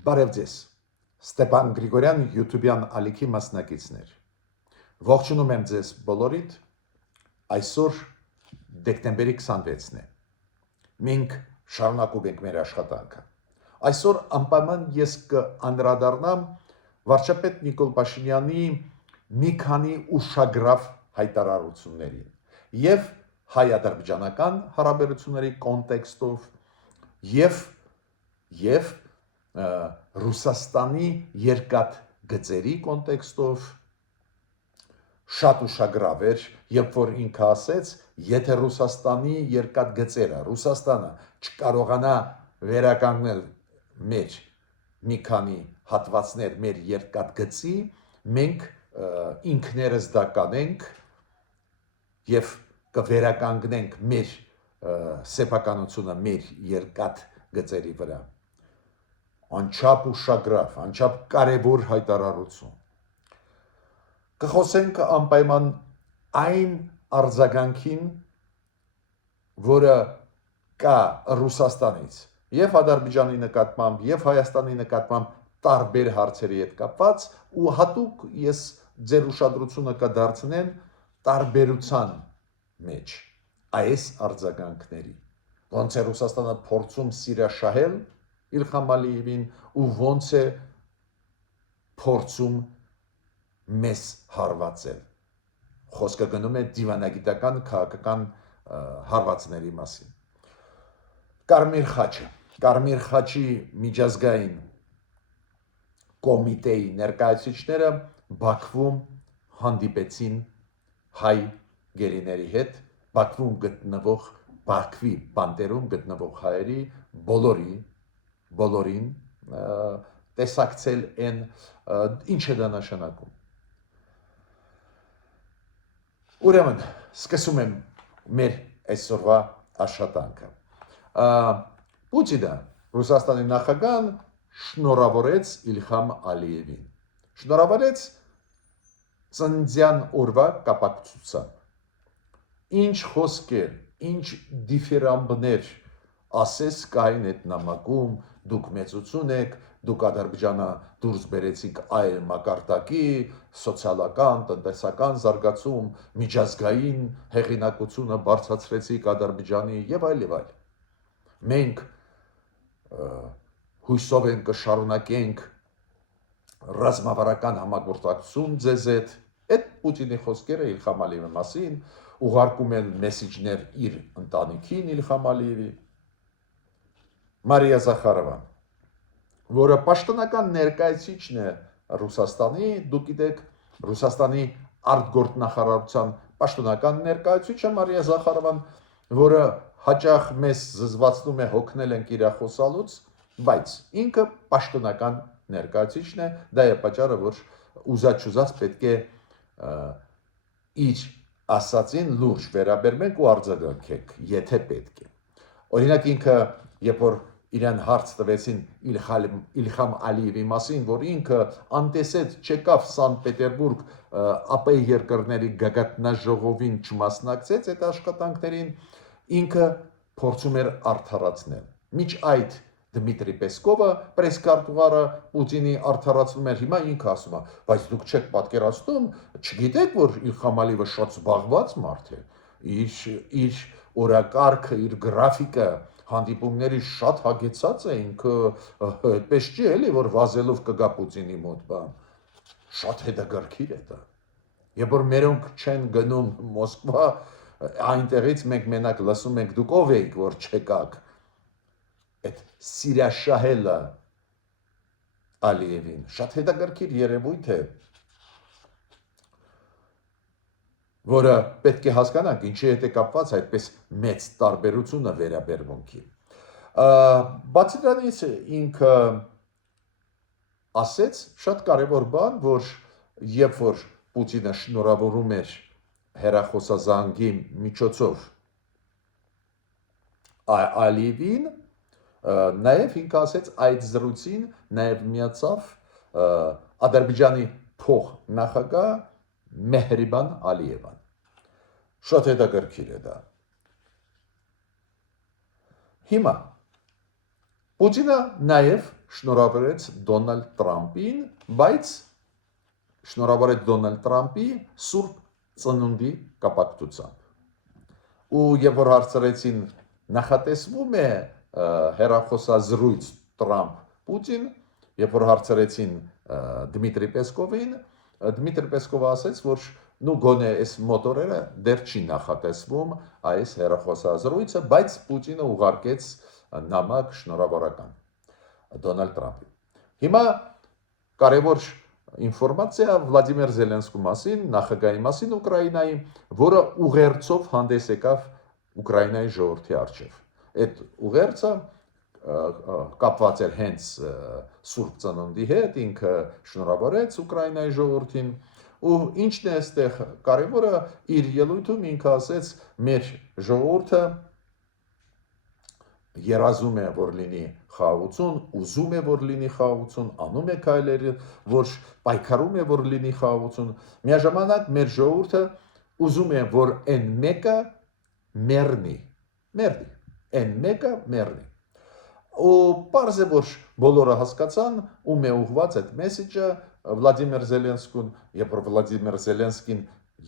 Բարև ձեզ, Ստեփան Գրիգորյան YouTube-յան ալիքի մասնակիցներ։ Ողջունում եմ ձեզ բոլորիդ, այսօր դեկտեմբերի 26-ն է։ Մենք շարունակում ենք մեր աշխատանքը։ Այսօր անպայման ես կանդրադառնամ վարչապետ Նիկոլ Փաշինյանի մի քանի ուշագրավ հայտարարություններին եւ հայ-ադրբեջանական հարաբերությունների կոնտեքստով եւ Ռուսաստանի երկաթ գծերի կոնտեքստով շատ ուշագրավ էր, երբ որ ինքը ասեց, եթե Ռուսաստանի երկաթ գծերը Ռուսաստանը չկարողանա վերականգնել մեր մի քանի հատվածներ մեր երկաթ գծի, մենք ինքներս դա կանենք եւ կվերականգնենք մեր սեփականությունը մեր երկաթ գծերի վրա։ Անչափ ուշագրավ, անչափ կարևոր հայտարարություն։ Կխոսենք անպայման այն արձագանքին, որը կա Ռուսաստանից եւ Ադրբեջանի նկատմամբ եւ Հայաստանի նկատմամբ տարբեր հարցերի հետ կապված ու հատուկ ես ձեր ուշադրությունը կդարձնեմ տարբերության մեջ այս արձագանքների։ Ոնց է Ռուսաստանը փորձում սիրաշահել Իլհամ Ալիևին ու ոնց է փորձում մեզ հարվածել։ Խոսքը գնում է դիվանագիտական քաղաքական հարվածների մասին։ Կարմիր խաչի միջազգային կոմիտեի ներկայացուցիչները Բաքվում հանդիպեցին հայ գերիների հետ, Բաքվի բանտերում գտնվող հայերի բոլորին տեսակցել են ինչ է դա նշանակում։ Ուրեմն սկսում եմ մեր այսօրվա աշխատանքը։ Պուտինը Ռուսաստանի նախագահան շնորհավորեց Իլհամ Ալիևին։ Շնորհավորեց ծննդյան օրվա կապակցությամբ։ Ինչ խոսքեր, ինչ դիֆիրամբներ ասես կային այդ նամակում, դուք մեծություն եք, դուք Ադրբեջանը դուրս բերեցիք այլ մակարդակի, սոցիալական, տնտեսական զարգացում, միջազգային հեղինակությունը բարձրացրեցիք Ադրբեջանի եւ այլ եւ այլ։ Մենք հույսով ենք կշարունակենք ռազմավարական համագործակցություն ձեզ հետ։ Այդ Պուտինի խոսքերը Իլհամ Ալիևի մասին ուղարկում են մեսիջներ իր ընտանիքին Իլհամ Ալիևի։ Մարիա Զախարովան, որը պաշտոնական ներկայացուցիչն է Ռուսաստանի, դուք գիտեք, Ռուսաստանի արտգործնախարարության պաշտոնական ներկայացուցիչը Մարիա Զախարովան, որը հաճախ մեզ զզվացնում է հոգնել ենք իր խոսալուց, բայց ինքը պաշտոնական ներկայացուցիչն է, դա է պատճառը, որ ուզած պետք է իր ասածին լուրջ վերաբերենք ու արձագանքենք, եթե պետք է։ Օրինակ ինքը, երբ որ իրան հարց տվեցին Իլհամ Ալիևի մասին, որ ինքը անտեսեց չեկավ Սանտ Պետերբուրգ ԱՊ երկրների գագաթնաժողովին չմասնակցեց այդ աշխատանքներին, ինքը փորձում էր արդարացնել։ Մինչ այդ Դմիտրի Պեսկովը, պրեսկարտուղարը Պուտինի արդարացնում էր, հիմա ինքը ասում է, բայց դուք չեք պատկերացնում, չգիտեք, որ Իլհամ Ալիևը շատ զբաղված մարդ է, իր օրակարգը, իր գրաֆիկը հանդիպումների շատ հագեցած է, ինքը այդպես չի էլի, որ վազելով կգա Պուտինի մոտ, բան, շատ հետաքրքիր է դա։ Երբ որ մերոնք չեն գնում Մոսկվա, այնտեղից մենք մենակ լսում ենք դուք ով եք, որ չեկաք, այդ սիրաշահելը Ալիևին, շատ հետաքրքիր երևույթ է, որը պետք է հասկանանք, ինչի հետ է կապված այդպես մեծ տարբերությունը վերաբերմունքի։ Բացի դրանից ինքը ասեց շատ կարևոր բան, որ երբ որ Պուտինը շնորհավորում էր հեռախոսազանգի միջոցով Ալիևին, նաև ինքը ասեց այդ զրույցին նաև միացավ Ադրբեջանի փոխնախագահ Մեհրիբան Ալիևան։ Շատ հետաքրքիր է դա։ Հիմա Պուտինը նաև շնորհավորեց Դոնալդ Տրամպին, բայց շնորհավորեց Դոնալդ Տրամպի սուրբ ծնունդի կապակցությամբ։ Ու երբ որ հարցրեցին նախատեսվում է հեռախոսազրույց Տրամփ-Պուտին, երբ որ հարցրեցին Դմիտրի Պեսկովին, Դմիտրի Պեսկովը ասաց, որ նու գոնե այս մոտորերը դեռ չի նախատեսվում այս հեռախոսազրույցը, բայց Պուտինը ուղարկեց նամակ շնորհավորական Դոնալդ Տրամփին։ Հիմա կարևոր ինֆորմացիա Վլադիմիր Զելենսկու մասին, նախագահի մասին Ուկրաինայի, որը ուղերձով հանդես եկավ Ուկրաինայի ժողովրդի առջև։ Այդ ուղերձը կապված էր հենց Սուրբ Ծնունդի հետ, ինքը շնորհավորեց Ուկրաինայի ժողովրդին, ու ինչն է այստեղ կարևորը, իր ելույթում ինքը ասեց, մեր ժողովուրդը երազում է, որ լինի խաղաղություն, ուզում է, որ լինի խաղաղություն, անում է քայլեր, որ պայքարում է, որ լինի խաղաղություն, միաժամանակ մեր ժողովուրդը ուզում է, որ այն մեկը մեռնի, այն մեկը մեռնի։ Ու պարզ է, որ բոլորը հասկացան, ում է ուղղված այդ մեսեջը, Վլադիմիր Զելենսկուն, երբ որ Վլադիմիր Զելենսկին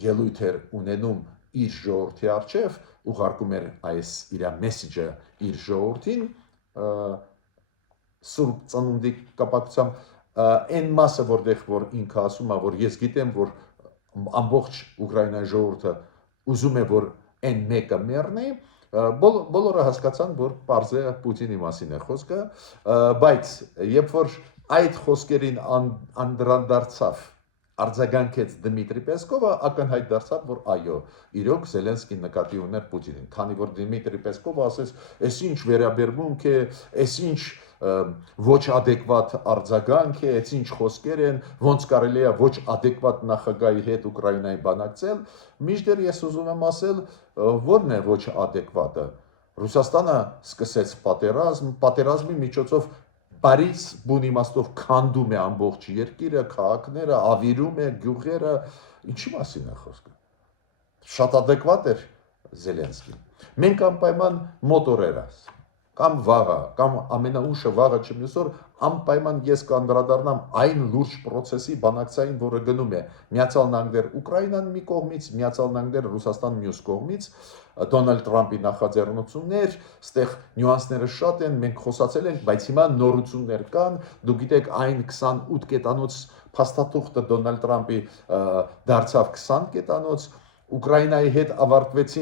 ելույթ էր ունենում իր ժողովրդի առջև, ուղարկում էր այս իր մեսեջը իր ժողովրդին, Սուրբ Ծնունդի կապակցությամբ այն մասը, որտեղ որ ինքը ասում է, որ ես գիտեմ, որ ամբողջ Ուկրաինայի ժողովուրդը ուզում է, որ այն մեկը մեռնի, բոլորը հասկացան, որ պարզ է Պուտինի մասին է խոսքը, բայց երբ որ այդ խոսքերին անդրադարձավ, արձագանքեց Դմիտրի Պեսկովը, ակնհայտ դարձավ, որ այո, իրոք Զելենսկին նկատի ուներ Պուտինին, քանի որ Դմիտրի Պեսկովը ասեց, «Էս ինչ վերաբերմունք է, էս ինչ ոչ ադեկվատ արձագանք է, էս ինչ խոսքեր են, ոնց կարելի է ոչ ադեկվատ նախագահի հետ Ուկրաինայի բանակցել», մինչդեռ ես ուզում եմ ասել, որն է ոչ ադեկվատը։ Ռուսաստանը սկսեց պատերազմի միջոցով Պարիզ բուն իմաստով քանդում է ամբողջ երկիրը, քաղաքները, ավիրում է գյուղերը, ինչի մասին է խոսքը։ Շատ ադեկվատ էր Զելենսկին։ Մենք անպայման մոտորերը, կամ վաղը, կամ ամենաուշը վաղը չմյուսօր, անպայման ես կանդրադառնամ այն լուրջ process-ի բանակցային, որը գնում է Միացյալ Նահանգներ Ուկրաինան մի կողմից, Միացյալ Նահանգներ Ռուսաստան մյուս կողմից, Դոնալդ Տրամպի նախաձեռնություններ, ստեղ նյուանսները շատ են, մենք խոսացել ենք, բայց հիմա նորություններ կան, դուք գիտեք, այն 28 կետանոց փաստաթուղթը Դոնալդ Տրամպի դարձավ 20 կետանոց, Ուկրաինայի հետ ավարտվեց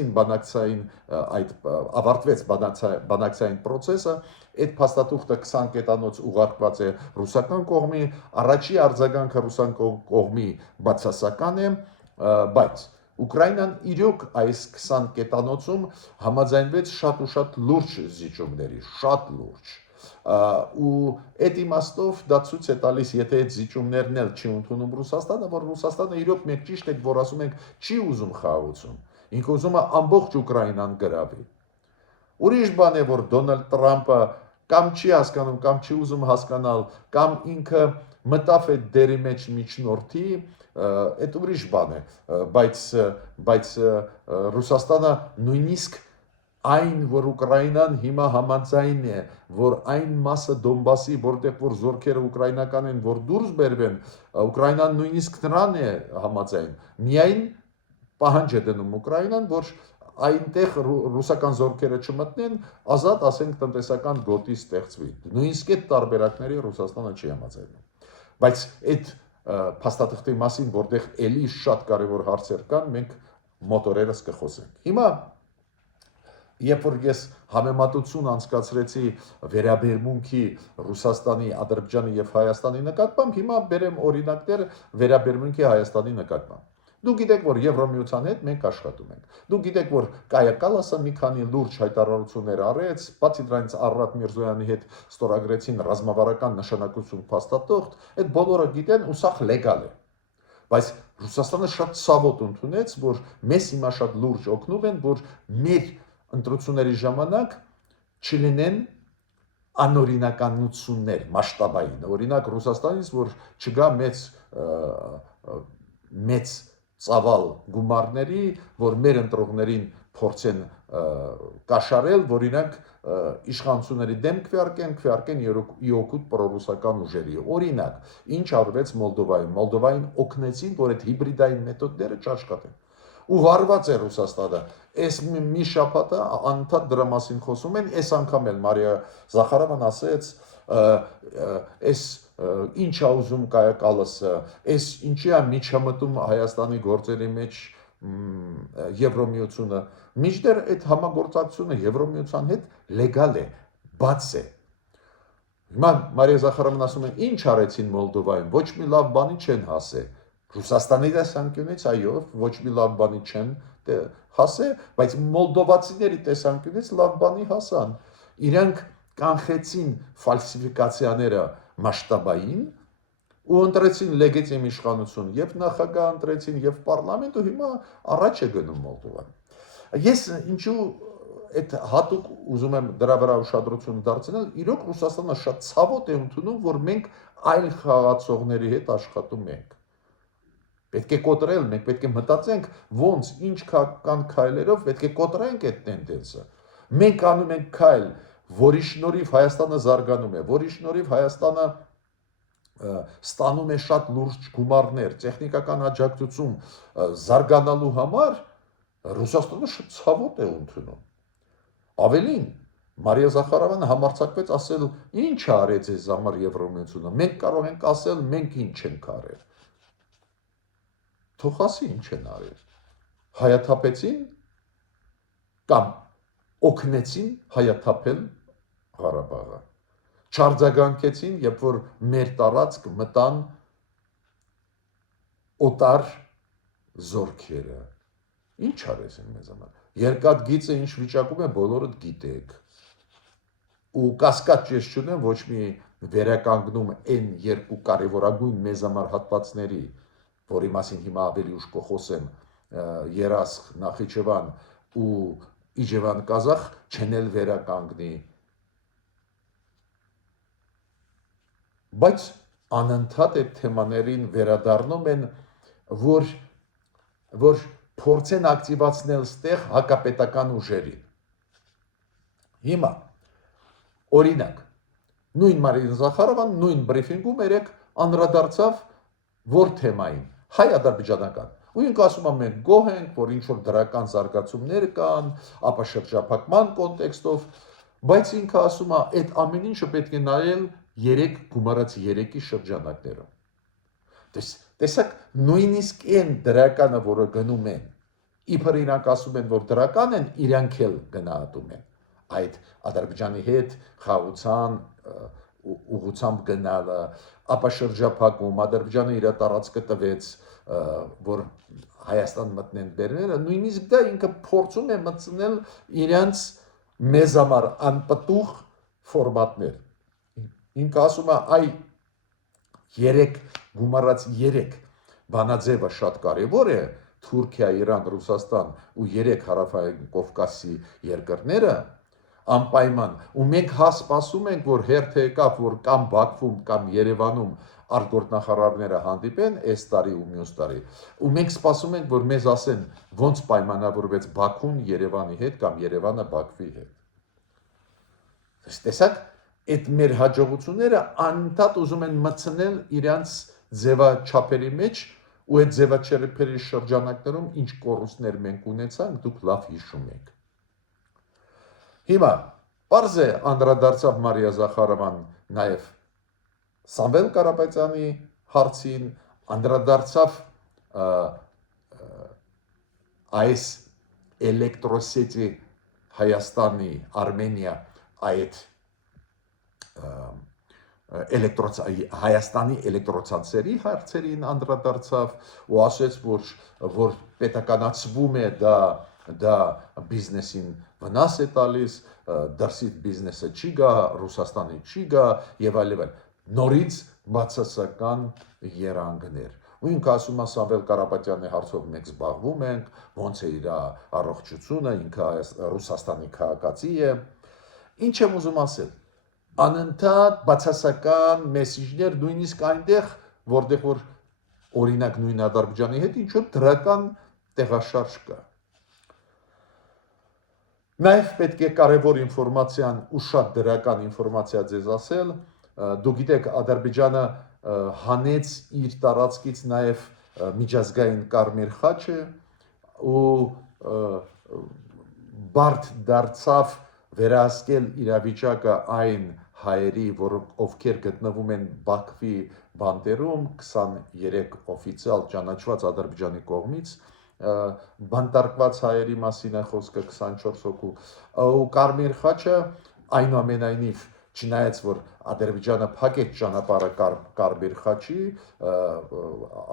բանակցային process-ը, այդ փաստաթուղթը 20 կետանոց ուղարկված է ռուսական կողմի, առաջի արձագանքը ռուսական կողմի բացասական է, բայց Ուկրաինան իրոք այս 20 կետանոցում համաձայնվեց շատ ու շատ լուրջ զիջումների, շատ լուրջ, ու այդ իմաստով դա ցույց է տալիս, եթե այդ զիջումներն էլ չի ընդունում Ռուսաստանը, որ Ռուսաստանը իրոք մենք ճիշտ ենք, որ ասում ենք, չի ուզում խաղաղություն, ինքը ուզում է ամբողջ Ուկրաինան գրավի։ Ուրիշ բան է, որ Դոնալդ Տրամպը կամ չի հասկանում, կամ չի ուզում հասկանալ, կամ ինքը մտավ այդ դերի մեջ միջնորդի, այդ ուրիշ բան է, բայց Ռուսաստանը նույնիսկ այն, որ Ուկրաինան հիմա համաձայն է, որ այն մասը Դոնբասի, որտեղ որ զորքերը ուկրաինական են, որ դուրս բերվեն, Ուկրաինան նույնիսկ նրան է համաձայն, միայն պահանջ է դնում Ուկրաինան, որ այնտեղ ռուսական զորքերը չմտնեն, ազատ, ասենք, տնտեսական գոտի ստեղծվի։ Նույնիսկ այդ տարբերակների Ռուսաստանը չի համաձայնում։ Բայց այդ փաստաթղթի մասին, որտեղ էլի շատ կարևոր հարցեր կան, մենք մոտորերս կխոսենք։ Հիմա երբ որ ես համեմատություն անցկացրեցի վերաբերմունքի Ռուսաստանի, Ադրբեջանի եւ Հայաստանի նկատմամբ, հիմա բերեմ օրինակներ վերաբերմունքի Հայաստանի նկատմամբ։ Դուք գիտեք, որ Եվրոմիության հետ մենք աշխատում ենք։ Դուք գիտեք, որ Կայա Կալասը մի քանի լուրջ հայտարարություններ արեց, բացի դրանից Արարատ Միրզոյանի հետ ստորագրեցին ռազմավարական նշանակություն փաստաթուղթ, այդ բոլորը գիտեն, ու սա լեգալ է։ Բայց Ռուսաստանը շատ ցավոտ ընդունեց, որ մեզ հիմա շատ լուրջ օգնում են, որ մեր ընտրությունների ժամանակ չլինեն անօրինականություններ մասշտաբային, օրինակ Ռուսաստանից, որ չգա մեծ ծավալ գումարների, որ մեր ընտրողներին փորձեն կաշառել, որ իրենք իշխանությունների դեմ քվեարկեն իօգուտ պրոռուսական ուժերի։ Օրինակ, ինչ արվեց Մոլդովայում։ Մոլդովային օգնեցին, որ այդ հիբրիդային մեթոդները չաշխատեն։ Ու վարված է Ռուսաստանը։ Այս մի շաբաթ անդադ դրա մասին խոսում են, այս անգամ էլ Մարիա Զախարովան ասեց, այս ինչ է ուզում Կայա Կալասը, այս ինչի է միջամտում Հայաստանի գործերի մեջ Եվրոմիությունը, մինչդեռ այդ համագործակցությունը Եվրոմիության հետ լեգալ է, բաց է։ Հիմա Մարիա Զախարովան ասում է, ինչ արեցին Մոլդովայում, ոչ մի լավ բանի չեն հասել։ Ռուսաստանի տեսանկյունից այո, ոչ մի լավ բանի չեն հասել, բայց մոլդովացիների տեսանկյունից լավ բանի հասան։ Իրանք կանխեցին ֆալսիֆիկացիաները մասշտաբային ու ընտրեցին լեգիտիմ իշխանություն, եւ նախագահ ընտրեցին, եւ պարլամենտ, ու հիմա առաջ է գնում Մոլդովան։ Ես ինչու այդ հատուկ ուզում եմ դրա վրա ուշադրություն դարձնել, իրոք Ռուսաստանը շատ ցավոտ է ընդունում, որ մենք այլ խաղացողների հետ աշխատում ենք։ Պետք է կոտրել, մենք պետք է մտածենք ոնց, ինչ քաղաքական քայլերով պետք է կոտրենք այդ տենդենսը։ Մենք անում ենք քայլ, որի շնորհիվ Հայաստանը զարգանում է, որի շնորհիվ Հայաստանը ստանում է շատ լուրջ գումարներ, տեխնիկական աջակցություն զարգանալու համար, Ռուսաստանը շատ ցավոտ է ընդունում։ Ավելին, Մարիա Զախարովանը համարձակվեց ասել, ինչ արեց այս համար Եվրոմիությունը։ Մենք կարող ենք ասել, մենք ինչ ենք արել։ Թող ասի ինչ են արել։ Հայաթափեցին կամ օգնեցին հայաթափել Ղարաբաղը։ Չարձագանքեցին, երբ որ մեր տարածք մտան օտար զորքերը։ Ինչ արեցին մեզ համար։ Երկաթ գիծը ինչ վիճակում է, բոլորդ գիտեք։ Ու կասկած ես չունեմ, ոչ մի վերականգնում այն երկու կարևորագույն մեզ համար հատվածների, որի մասին հիմա ավելի ուշ կխոսեմ, Երասխ, Նախիջևան ու Իջևան Կազախ չեն էլ վերականգնի։ Բայց անընդհատ այդ թեմաներին վերադառնում են, որ փորձեն ակտիվացնել ստեղ հակապետական ուժերին։ Հիմա օրինակ, նույն Մարիա Զախարովան նույն բրիֆինգում երեք անդրադարձավ որ թեմային, հայ-ադրբեջանական։ Ու ինքը ասում է մենք գոհ ենք, որ ինչ որ դրական զարգացումներ կան, ապա շրջափակման կոնտեքստով, բայց ինքը ասում է այդ ամեն ինչը պետք է նայել 3 գումարած 3-ի շրջանակներում։ Տեսակ նույնիսկ այն դրականը, որը գնում են, իբր իրանք ասում են, որ դրական են, իրանք էլ գնահատում են այդ Ադրբեջանի հետ խաղացան ուղղությամբ գնալը, ապա շրջափակում, Ադրբեջանը իր տարածքը տվեց, որ Հայաստան մտնեն բերները, նույնիսկ դա ինքը փորձում է մտցնել իրանց մեզ համար անպտուղ ֆորմատներ։ Ինքը ասում է այ 3 գումարած 3 բանաձևը շատ կարևոր է, Թուրքիա, Իրան, Ռուսաստան ու 3 հարավային Կովկասի երկրները անպայման, ու մենք սպասում ենք, որ հերթը եկավ, որ կամ Բաքվում, կամ Երևանում արտգործնախարարները հանդիպեն այս տարի ու մյուս տարի, ու մենք սպասում ենք, որ մեզ ասեն, ոնց պայմանավորվեց Բաքուն Երևանի հետ կամ Երևանը Բաքվի հետ։ Տեսակ, այդ մեր հաջողությունները անընդհատ ուզում են մտցնել իրանց ձևաչափերի մեջ, ու այդ ձևաչափերի շրջանակներում ինչ կորուստներ մենք ունեցանք, դուք լավ հիշում եք։ Հիմա պարզ է անդրադարձավ Մարիա Զախարովան նաև Սամվել Կարապետյանի հարցին, անդրադարձավ այս էլեկտրոսետի Հայաստանի, Արմենիա այդ Հայաստանի էլեկտրոցանցերի հարցերին անդրադարձավ ու ասեց, որ պետականացվում է դա բիզնեսին վնաս է տալիս, դրսից բիզնեսը չի գա, Ռուսաստանի չի գա եւ այլն։ Նորից բացասական երանգներ։ Ու ինքը ասում է Սամվել Կարապետյանի հարցով մենք զբաղվում ենք, ոնց է իր առողջությունը, ինքը Ռուսաստանի քաղաքացի է։ Ինչ եմ ուզում ասել։ Անընդհատ բացասական մեսիջներ նույնիսկ այնտեղ, որտեղ որ օրինակ նույն Ադրբեջանի հետ ինչ որ դրական տեղաշարժ կա։ Նաև պետք է կարևոր ինֆորմացիան ու շատ դրական ինֆորմացիա ձեզ ասել, դու գիտեք Ադրբեջանը հանեց իր տարածքից նաև միջազգային կարմիր խաչը ու բարդ դարձավ վերահսկել իրավիճակը այն հայերի, ովքեր գտնվում են Բաքվի բանտերում, 23 օֆիցիալ ճանաչված Ադրբեջանի կողմից, բանտարկված հայերի մասին է խոսքը 24 հոգու, ու կարմիր խաչը այնուամենայնիվ չնայած որ Ադրբեջանը փակեց ճանապարհը կարմիր խաչի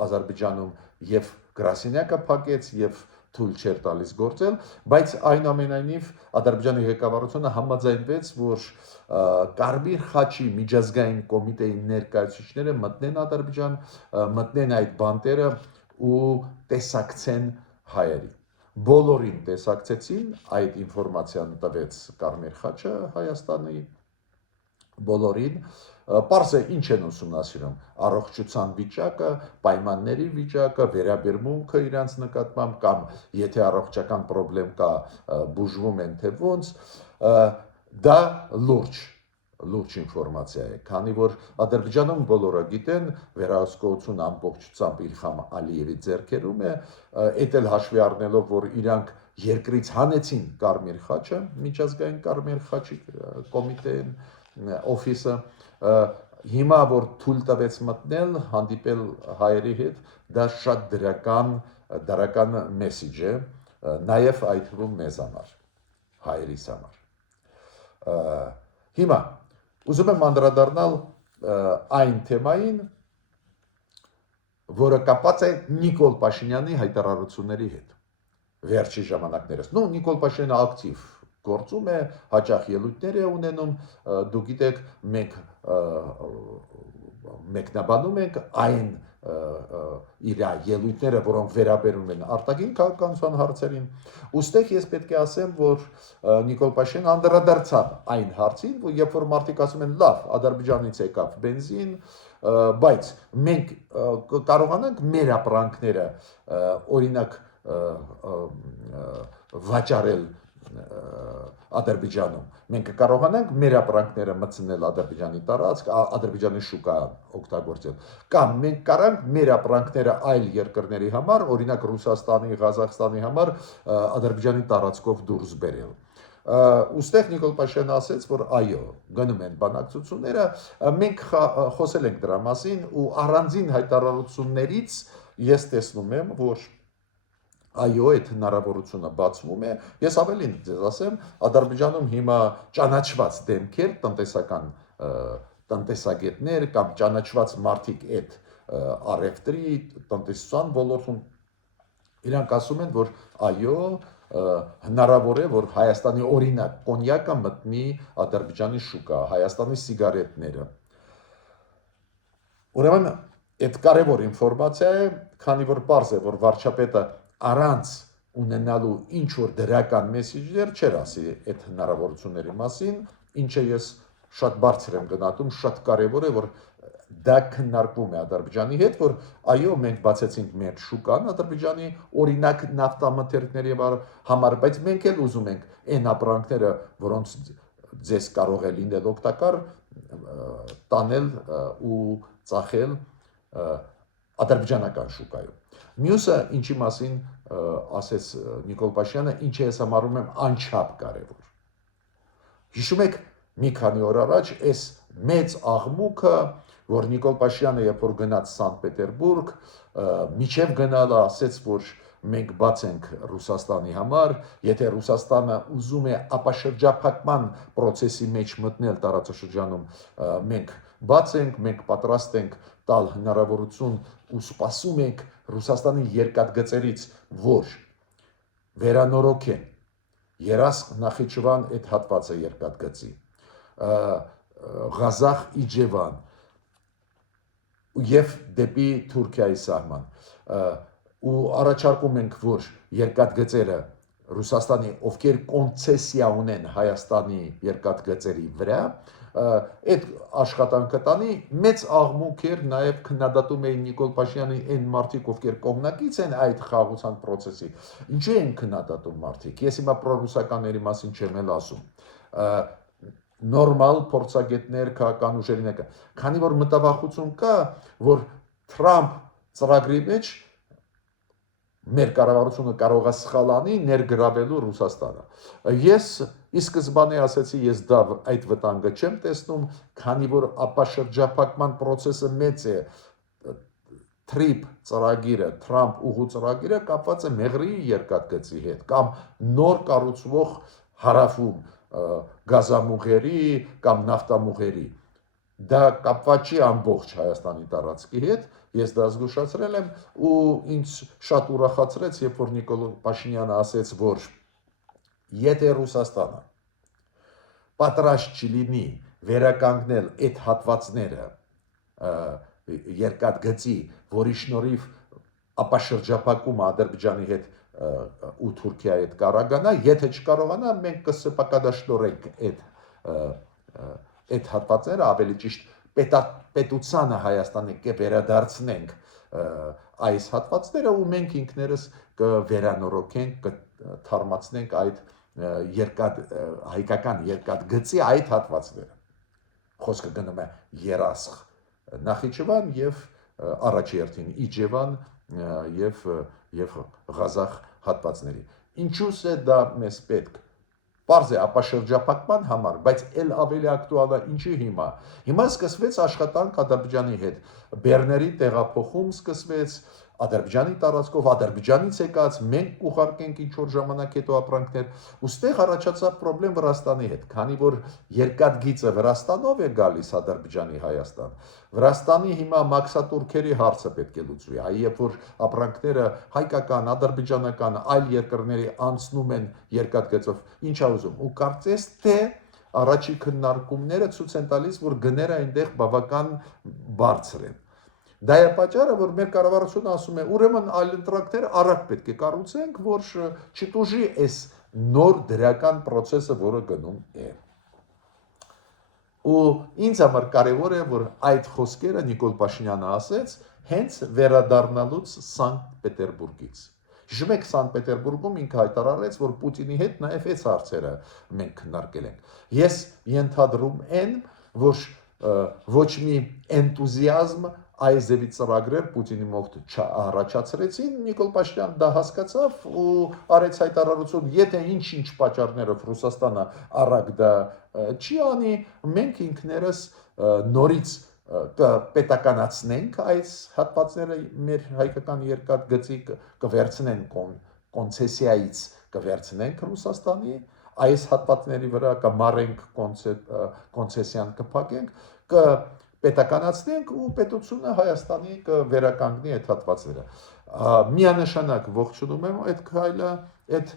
Ադրբեջանում եւ գրասենյակը փակեց եւ թույլ չէր տալիս գործել, բայց այնուամենայնիվ Ադրբեջանի ղեկավարությունը համաձայնվեց, որ Կարմիր խաչի միջազգային կոմիտեի ներկայացուցիչները մտնեն Ադրբեջան, մտնեն այդ բանտերը ու տեսակցեն հայերի։ Բոլորին տեսակցեցին, այդ ինֆորմացիան տվեց Կարմիր խաչը Հայաստանի բոլորին, պարզ է ինչ են ուսումնասիրում առողջության վիճակը, պայմանների վիճակը, վերաբերմունքը իրանց նկատմամբ կամ եթե առողջական խնդրեմ կա բուժվում են թե ոնց, դա լուրջ ինֆորմացիա է, քանի որ Ադրբեջանում բոլորը գիտեն, վերահսկողությունը ամբողջությամբ Իլհամ Ալիևի ձեռքերում է, էդ էլ հաշվի առնելով, որ իրանք երկրից հանեցին Կարմիր խաչը, միջազգային Կարմիր խաչի կոմիտեին օֆիսը, հիմա որ թույլ տվեց մտնել, հանդիպել հայերի հետ, դա շատ դրական մեսիջ է, նաև այդ թվում մեզ համար, հայերիս համար։ Հիմա ուզում եմ անդրադառնալ այն թեմային, որը կապված է Նիկոլ Փաշինյանի հայտարարությունների հետ վերջի ժամանակներս։ Նիկոլ Փաշինյանը ակտիվ գործում է, հաճախ ելույթներ է ունենում, դու գիտեք, մենք մեկնաբանում ենք այն իր ելույթները, որոնք վերաբերում են արտաքին քաղաքականության հարցերին, ուստեղ ես պետք է ասեմ, որ Նիկոլ Փաշինյանը անդրադարձավ այն հարցին, որ երբ որ մարդիկ ասում են լավ, Ադրբեջանից եկավ բենզին, բայց մենք կարողանանք մեր ապրանքները օրինակ վաճառել Ադրբեջանում, մենք կարողանանք մեր ապրանքները մտցնել Ադրբեջանի տարածք, Ադրբեջանի շուկա օգտագործել, կամ մենք կարանք մեր ապրանքները այլ երկրների համար, օրինակ Ռուսաստանի, Ղազախստանի համար Ադրբեջանի տարածքով դուրս բերել։ Ուստեղ Նիկոլ Փաշինյանը ասեց, որ այո, գնում են բանակցությունները, մենք խոսել ենք դրա մասին ու առանձին հայտարարություններից ես տեսնում եմ, որ այո, այդ հնարավորությունը բացվում է, ես ավելին ձեզ ասեմ, Ադրբեջանում հիմա ճանաչված դեմքեր, տնտեսագետներ կամ ճանաչված մարդիկ այդ առևտրի, տնտեսության ոլորտում, իրանք ասում են, որ այո, հնարավոր է, որ Հայաստանի օրինակ կոնյակը մտնի Ադրբեջանի շուկա, Հայաստանի սիգարետները։ Ուրեմն, այդ կարևոր ինֆորմացիա է, քանի որ պարզ է, որ վարչապետը առանց ունենալու ինչ որ դրական մեսիջներ չէր ասի այդ հնարավորությունների մասին, ինչը ես շատ բարձր եմ գնահատում, շատ կարևոր է, որ դա քննարկվում է Ադրբեջանի հետ, որ այո, մենք բացեցինք մեր շուկան Ադրբեջանի օրինակ նավթամթերքների համար, բայց մենք էլ ուզում ենք այն ապրանքները, որոնց ձեզ կարող է լինել օգտակար, տանել ու ծախել ադրբեջանական շուկայում։ Մյուսը, ինչի մասին ասեց Նիկոլ Փաշինյանը, ինչը ես համարում եմ անչափ կարևոր։ Հիշում եք, մի քանի օր առաջ այս մեծ աղմուկը, որ Նիկոլ Փաշինյանը երբ որ գնաց Սանտ Պետերբուրգ, միջև գնալը ասեց, որ մենք բաց ենք Ռուսաստանի համար, եթե Ռուսաստանը ուզում է ապաշրջափակման process-ի մեջ մտնել տարածաշրջանում, մենք բաց ենք, մենք պատրաստ ենք տալ հնարավորություն ու սպասում ենք Ռուսաստանի երկաթգծերից, որ վերանորոգեն Երասխ Նախիջևան այդ հատվածը երկաթգծի, Ղազախ Իջևան եւ դեպի Թուրքիայի սահման, ու առաջարկում ենք, որ երկաթգծերը Ռուսաստանի, ովքեր կոնցեսիա ունեն Հայաստանի երկաթգծերի վրա, այդ աշխատանքը տանի մեծ աղմուկ էր նաև քննադատում էին Նիկոլ Փաշինյանի այն մարդիկ, ովքեր կողմնակից են այդ խաղաղության process-ի։ Ինչու են քննադատում մարդիկ։ Ես հիմա պրոռուսականների մասին չեմ էլ ասում։ Նորմալ փորձագետներ քաղաքական ուժերին է, քանի որ մտավախություն կա, որ Թրամփ ծրագրի մեջ մեր կառավարությունը կարող է սխալ անի ներգրավելու Ռուսաստանը։ Ես ի սկզբանե ասացի, ես դա այդ վտանգը չեմ տեսնում, քանի որ ապաշրջափակման process-ը մեծ է։ TRIP ծրագիրը, Թրամփ ուղու ծրագիրը կապված է Մեղրիի երկաթգծի հետ կամ նոր կառուցվող հարավում գազամուղերի կամ նավթամուղերի։ Դա կապված չի ամբողջ Հայաստանի տարածքի հետ, ես դա զգուշացրել եմ ու ինձ շատ ուրախացրեց, երբ որ Նիկոլ Փաշինյանը ասեց, որ եթե Ռուսաստանը պատրաստ չլինի վերականգնել այդ հատվածները երկաթգծի, որի շնորհիվ ապաշրջափակումը Ադրբեջանի հետ ու Թուրքիայի հետ կարողանա, եթե չկարողանա, մենք կսպակադաշնորհենք այդ հատվածները, ավելի ճիշտ պետությանը Հայաստանի կվերադարձնենք այս հատվածները ու մենք ինքներս կվերանորոգենք, կթարմացնենք այդ հայկական երկաթգծի այդ հատվածները։ Խոսքը գնում է Երասխ, Նախիջևան եւ առաջերտին Իջևան եւ Ղազախ հատվածների։ Ինչու՞ս է դա մեզ պետք։ Պարզ է ապաշրջափակման համար, բայց էլ ավելի ակտուալ է ինչի հիմա։ Հիմա սկսվեց աշխատանք Ադրբեջանի հետ։ Բեռների տեղափոխում սկսվեց Ադրբեջանի տարածքով, Ադրբեջանից եկած, մենք կուղարկենք ինչ-որ ժամանակ հետո ապրանքներ, ուստեղ առաջացավ պրոբլեմ Վրաստանի հետ, քանի որ երկաթգիծը Վրաստանով է գալիս Ադրբեջանի Հայաստան։ Վրաստանի հիմա մաքսատուրքերի հարցը պետք է լուծվի, երբ որ ապրանքները հայկական, ադրբեջանական, այլ երկրների անցնում են երկաթգծով, ինչ ա ուզում, ու կարծես թե առաջի քննարկումները ցույց են տալիս, որ գները այնտեղ բավական բարձր են։ Դա է պատճառը, որ մեր կառավարությունը ասում է, ուրեմն այլընտրանքները արագ պետք է կառուցենք, որ չտուժի այս նոր դրական process-ը, որը գնում է։ Ու ինձ համար կարևոր է, որ այդ խոսքերը Նիկոլ Փաշինյանը ասեց հենց վերադառնալուց Սանկտ Պետերբուրգից։ Հիշում եք Սանկտ Պետերբուրգում ինքը հայտարարեց, որ Պուտինի հետ նաև այս հարցերը մենք քննարկել ենք։ Ես ենթադրում եմ, որ ոչ մի էնտուզիազմ այս ձևի ծրագրեր Պուտինի մոտ չառաջացրեցին, Նիկոլ Փաշինյանը դա հասկացավ ու արեց հայտարարություն, եթե ինչ-ինչ պատճառներով Ռուսաստանը արագ դա չի անի, մենք ինքներս նորից կպետականացնենք այս հատվածները մեր հայկական երկաթգծի կվերցնենք կոնցեսիայից կվերցնենք Ռուսաստանի, այս հատվածների վրա կմարենք կոնցեսիան կփակենք, պետականացնենք ու պետությունը Հայաստանի կվերականգնի այդ հատվածները։ Միանշանակ ողջունում եմ այդ քայլը, այդ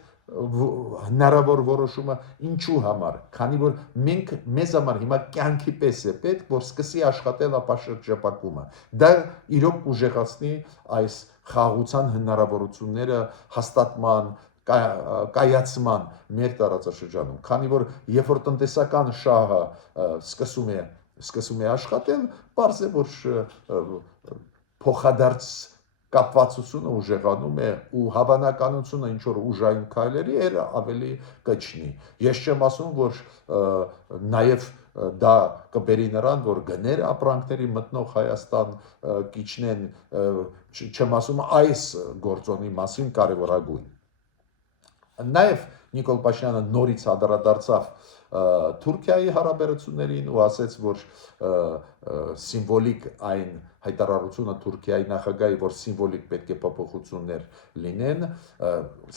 հնարավոր որոշումը ինչու համար, քանի որ մեզ համար հիմա կյանքի պես է պետք, որ սկսի աշխատել ապաշրջափակումը։ Դա իրոք կուժեղացնի այս խաղաղության հնարավորությունները հաստատման, կայացման մեր տարածաշրջանում, քանի որ երբ որ տնտեսական շահը սկսում է աշխատել, պարզ է, որ փոխադարձ կապվածությունը ուժեղանում է ու հավանականությունը ինչ որ ուժային քայլերի ավելի կչնի։ Ես չեմ ասում, որ նաև դա կբերի նրան, որ գներ ապրանքների մտնող Հայաստան կիջնեն, չեմ ասում այս գործոնի մասին կարևորագույն։ Նաև Նիկոլ Փաշինյանը նորից անդրադարձավ Թուրքիայի հարաբերություններին ու ասեց, որ սիմվոլիկ այն հայտարարությունը Թուրքիայի նախագահի, որ սիմվոլիկ պետք է փոփոխություններ լինեն,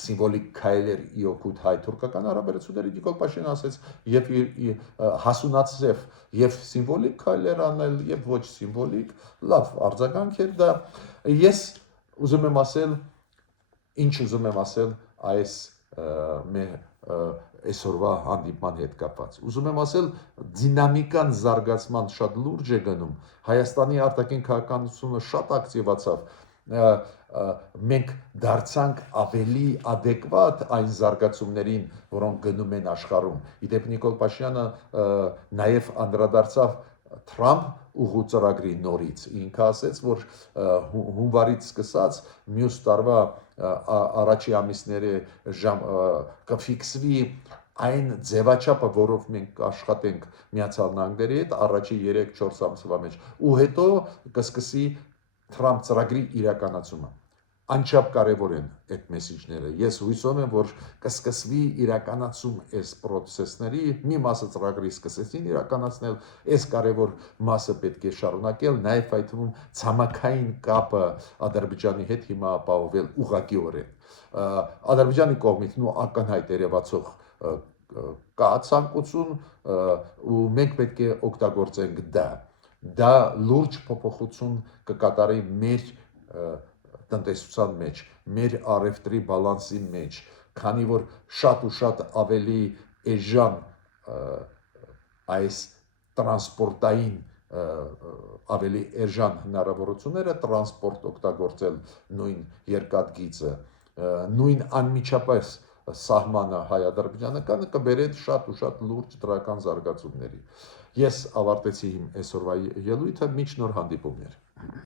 սիմվոլիկ քայլեր ի օգուտ հայ-թուրքական հարաբերությունների, Նիկոլ Փաշինյանը ասեց, եւ հասունացավ եւ սիմվոլիկ քայլեր անել եւ ոչ սիմվոլիկ, լավ արձագանք էր դա։ Ես ուզում եմ ասել, ինչ ուզում եմ ասել այս այսօրվա հանդիպման հետ կապված։ Ուզում եմ ասել, դինամիկան զարգացման շատ լուրջ է գնում։ Հայաստանի արտաքին քաղաքականությունը շատ ակտիվացավ։ մենք դարձանք ավելի adekvat այն զարգացումներին, որոնք գնում են աշխարհում։ Իդեպ Նիկոլ Փաշինյանը նաև անդրադարձավ Թրամփ ուղու ծրագրի նորից։ Ինքը ասեց, որ հունվարից սկսած մյուս տարվա առաջի ամիսների կֆիքսվի այն ձևաչափը, որով մենք աշխատենք Միացյալ Նահանգների հետ առաջի 3-4 ամսվա մեջ, ու հետո կսկսի Թրամփ ծրագրի իրականացումը։ Անչափ կարևոր են այդ մեսիջները։ Ես հույսով եմ, որ կսկսվի իրականացում այս process-ների, մի մասը ծրագրի սկսեցին իրականացնել, այս կարևոր մասը պետք է շարունակել, նաև այդ թվում ցամաքային կապը Ադրբեջանի հետ հիմա ապահովել ուղղակիորեն։ Ադրբեջանի կողմից նու ակնհայտ երևացող կա ցանկություն, ու մենք պետք է օգտագործենք դա։ Դա լուրջ փոփոխություն կկատարի մեր տնտեսության մեջ, մեր առևտրի բալանսի մեջ, քանի որ շատ ու շատ ավելի էժան այս տրանսպորտային ավելի էժան հնարավորությունները տրանսպորտ օգտագործել նույն երկաթգիծը, նույն անմիջապես սահմանը հայ-ադրբեջանականը կբերի շատ ու շատ լուրջ դրական զարգացումների։ Ես ավարտեցի իմ այսօրվա ելույթը, մինչ նոր հանդիպումներ։